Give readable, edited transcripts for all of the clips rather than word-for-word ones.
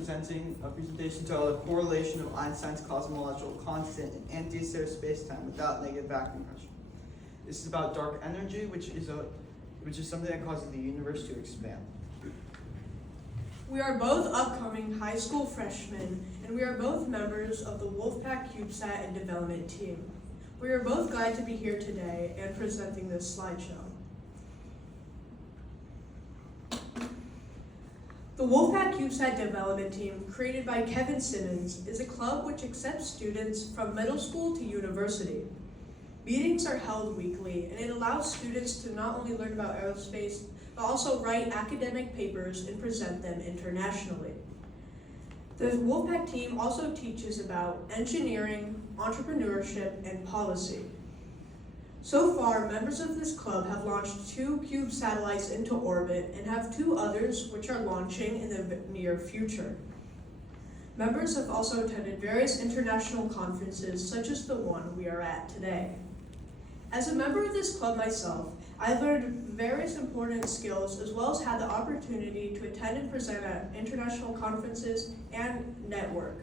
presenting a presentation titled Correlation of Einstein's Cosmological Constant in Antistellar Spacetime Without Negative Vacuum Pressure. This is about dark energy, which is something that causes the universe to expand. We are both upcoming high school freshmen, and we are both members of the Wolfpack CubeSat Development Team. We are both glad to be here today and presenting this slideshow. The Wolfpack CubeSat Development Team, created by Kevin Simmons, is a club which accepts students from middle school to university. Meetings are held weekly, and it allows students to not only learn about aerospace, but also write academic papers and present them internationally. The Wolfpack team also teaches about engineering, entrepreneurship, and policy. So far, members of this club have launched 2 CUBE satellites into orbit and have 2 others which are launching in the near future. Members have also attended various international conferences such as the one we are at today. As a member of this club myself, I've learned various important skills as well as had the opportunity to attend and present at international conferences and network.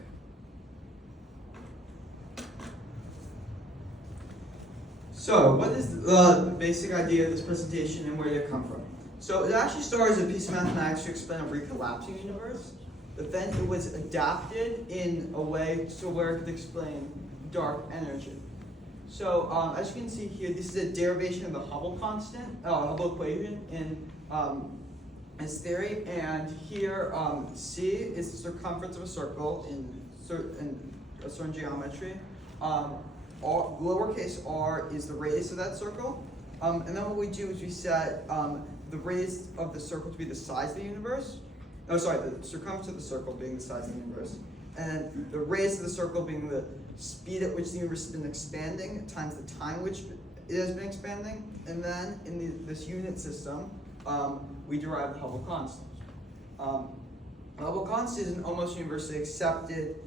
So, what is the basic idea of this presentation and where did it come from? So, it actually started as a piece of mathematics to explain a recollapsing universe, but then it was adapted in a way so where it could explain dark energy. So, as you can see here, this is a derivation of the Hubble Hubble equation in its theory, and here C is the circumference of a circle in a certain geometry. Lowercase r is the radius of that circle, and then what we do is we set the radius of the circle to be the size of the universe. Oh, sorry, the circumference of the circle being the size of the universe, and the radius of the circle being the speed at which the universe has been expanding times the time which it has been expanding, and then in this unit system, we derive the Hubble constant. The Hubble constant is an almost universally accepted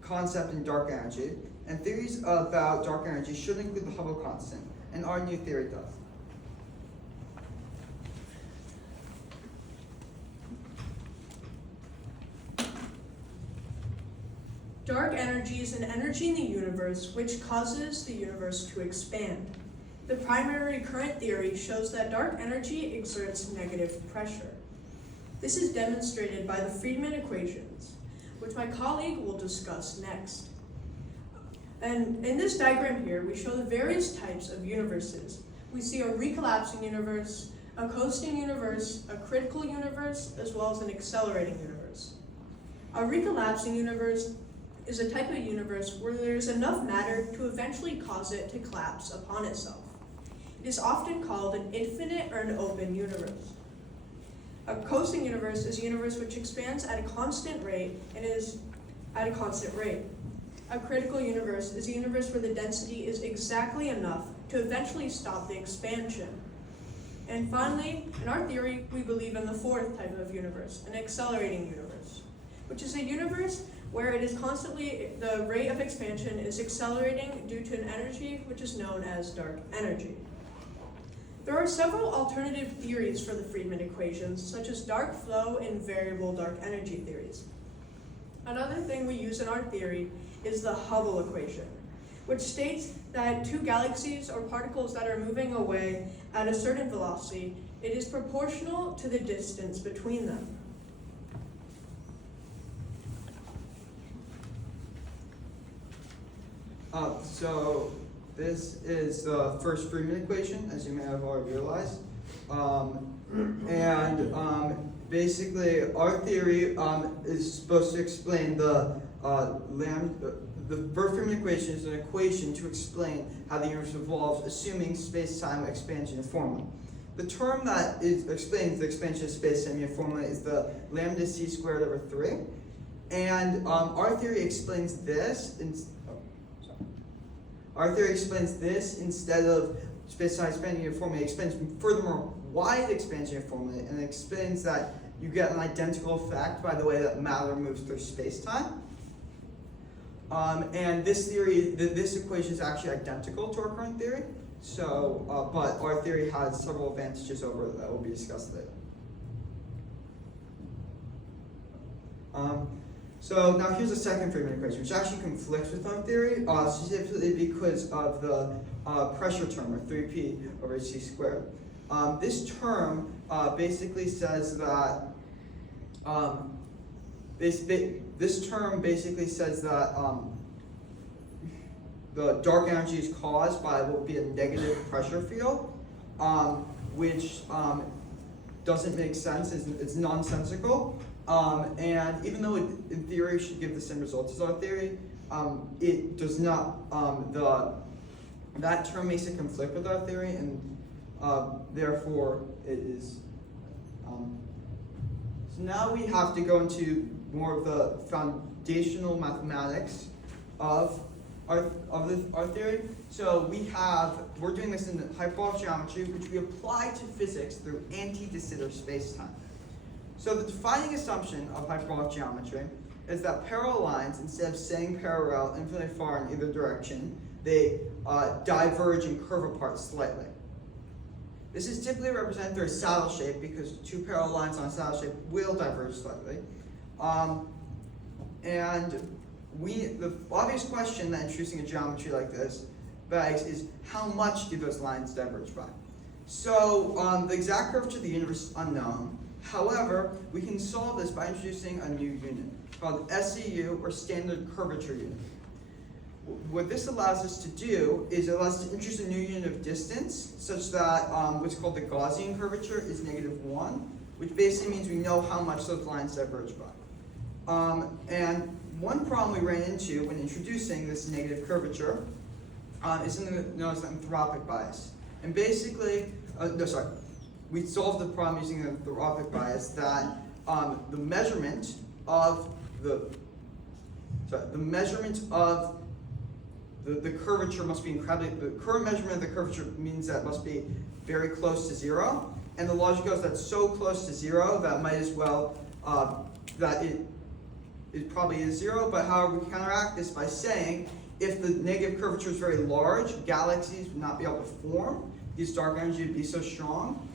concept in dark energy, and theories about dark energy should include the Hubble constant, and our new theory does. Dark energy is an energy in the universe which causes the universe to expand. The primary current theory shows that dark energy exerts negative pressure. This is demonstrated by the Friedmann equations, which my colleague will discuss next. And in this diagram here, we show the various types of universes. We see a recollapsing universe, a coasting universe, a critical universe, as well as an accelerating universe. A recollapsing universe is a type of universe where there is enough matter to eventually cause it to collapse upon itself. It is often called an infinite or an open universe. A coasting universe is a universe which expands at a constant rate and is at a constant rate. A critical universe is a universe where the density is exactly enough to eventually stop the expansion. And finally, in our theory, we believe in the 4th type of universe, an accelerating universe, which is a universe where it is constantly, the rate of expansion is accelerating due to an energy which is known as dark energy. There are several alternative theories for the Friedmann equations, such as dark flow and variable dark energy theories. Another thing we use in our theory is the Hubble equation, which states that 2 galaxies or particles that are moving away at a certain velocity, it is proportional to the distance between them. So this is the first Friedmann equation, as you may have already realized. Basically, our theory is supposed to explain the first Friedmann equation is an equation to explain how the universe evolves, assuming space-time expansion uniformly. The term that explains the expansion of space-time uniformly is the lambda c squared over 3. And our theory explains this. Our theory explains this instead of space-time expanding uniformly. It explains furthermore why it expands uniformly, and it explains that you get an identical effect by the way that matter moves through space-time. And this theory, this equation is actually identical to our current theory. So, but our theory has several advantages over it that will be discussed later. So now here's the second Friedmann equation, which actually conflicts with our theory, specifically because of the pressure term, or 3p over c squared. This term basically says that this term basically says that the dark energy is caused by what would be a negative pressure field, which doesn't make sense. It's nonsensical. And even though it, in theory, should give the same results as our theory, it does not. That term makes it conflict with our theory, and therefore it is. So now we have to go into more of the foundational mathematics of our theory. So we're doing this in the hyperbolic geometry, which we apply to physics through anti-de Sitter spacetime. So the defining assumption of hyperbolic geometry is that parallel lines, instead of staying parallel infinitely far in either direction, they diverge and curve apart slightly. This is typically represented through a saddle shape because two parallel lines on a saddle shape will diverge slightly. And the obvious question that introducing a geometry like this begs is, how much do those lines diverge by? So the exact curvature of the universe is unknown. However, we can solve this by introducing a new unit called SCU, or standard curvature unit. What this allows us to do is it allows us to introduce a new unit of distance, such that what's called the Gaussian curvature is -1, which basically means we know how much those lines diverge by. And one problem we ran into when introducing this negative curvature is something known as the anthropic bias. And basically, we solved the problem using the anthropic bias that the measurement of the curvature must be incredibly, the current measurement of the curvature means that it must be very close to 0. And the logic goes that's so close to 0 that might as well, that it probably is 0, but however we counteract this by saying if the negative curvature is very large, galaxies would not be able to form, because dark energy would be so strong,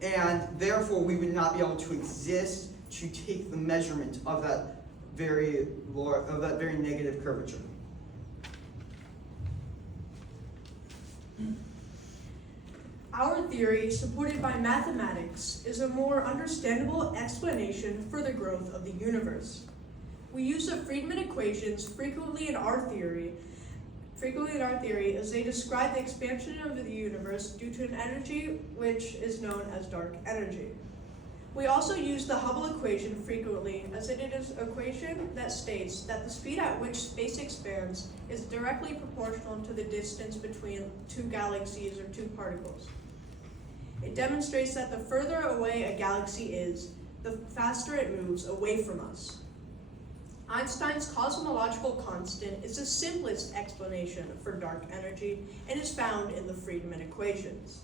and therefore we would not be able to exist to take the measurement of that very negative curvature. Our theory, supported by mathematics, is a more understandable explanation for the growth of the universe. We use the Friedmann equations frequently in our theory as they describe the expansion of the universe due to an energy which is known as dark energy. We also use the Hubble equation frequently, as it is an equation that states that the speed at which space expands is directly proportional to the distance between two galaxies or two particles. It demonstrates that the further away a galaxy is, the faster it moves away from us. Einstein's cosmological constant is the simplest explanation for dark energy and is found in the Friedmann equations.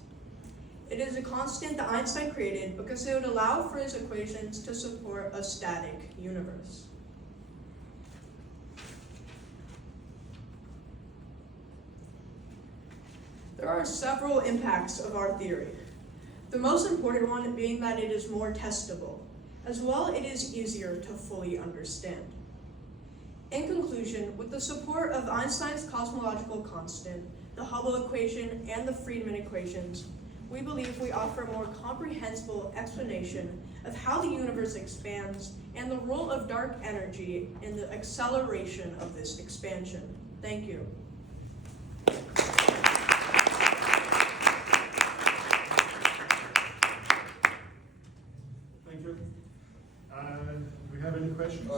It is a constant that Einstein created because it would allow for his equations to support a static universe. There are several impacts of our theory. The most important one being that it is more testable. As well, it is easier to fully understand. In conclusion, with the support of Einstein's cosmological constant, the Hubble equation, and the Friedmann equations, we believe we offer a more comprehensible explanation of how the universe expands and the role of dark energy in the acceleration of this expansion. Thank you. Thank you. Do we have any questions?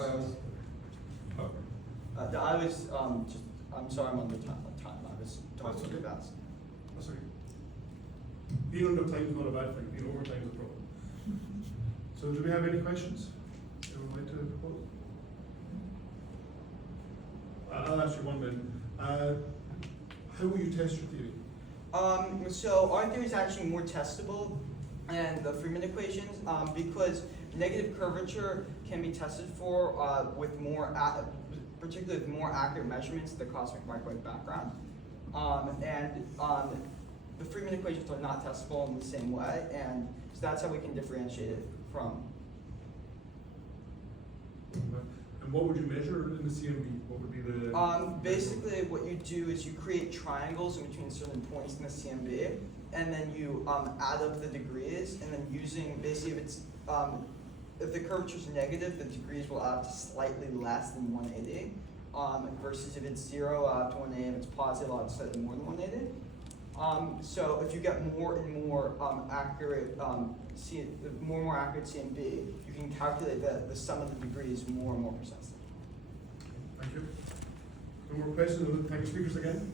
I'm sorry I'm under time. I was talking too fast. That's okay. Being under time is not a bad thing. Being over time is a problem. So do we have any questions? Anyone would like to propose? I'll ask you one then. How will you test your theory? So our theory is actually more testable than the Friedmann equations because negative curvature can be tested for particularly with more accurate measurements of the cosmic microwave background. The Friedmann equations are not testable in the same way, and so that's how we can differentiate it from. And what would you measure in the CMB? What would be the... Basically, what you do is you create triangles in between certain points in the CMB, and then you add up the degrees, and then using basically if the curvature is negative, the degrees will add up to slightly less than 180. Versus if it's 0, add up to 180. If it's positive, add up to slightly more than 180. So if you get more and more accurate more and more accurate CMB, you can calculate the sum of the degrees more and more precisely. Thank you. No more questions? Thank you, speakers again.